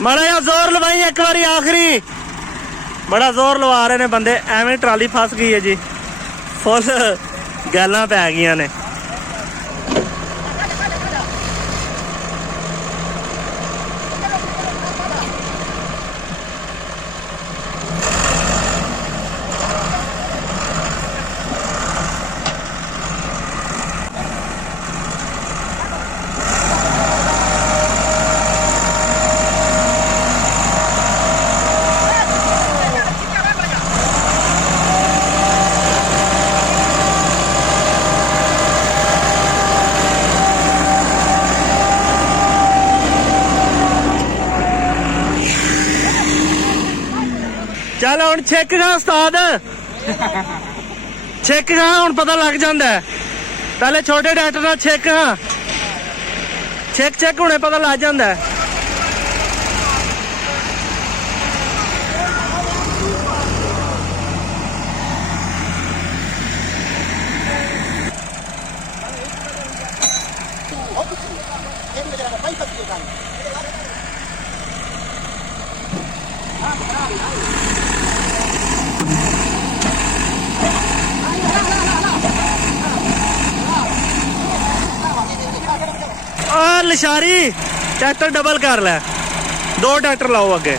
माड़ा जा जोर लवाई एक बारी आखिरी। बड़ा जोर लवा रहे ने बंदे, एवें ट्राली फस गई है जी, फुल गैलां पै गई ने। चल हुण छिक गा उस्ताद, छिक गा, हुण पता लग जांदा है। पहले छोटे ट्रैक्टर नाल छिक गा, छिक छिक हुणे पता लग जांदा है। लिशारी ट्रैक्टर डबल कर लै, 2 ट्रैक्टर लाओ अगे।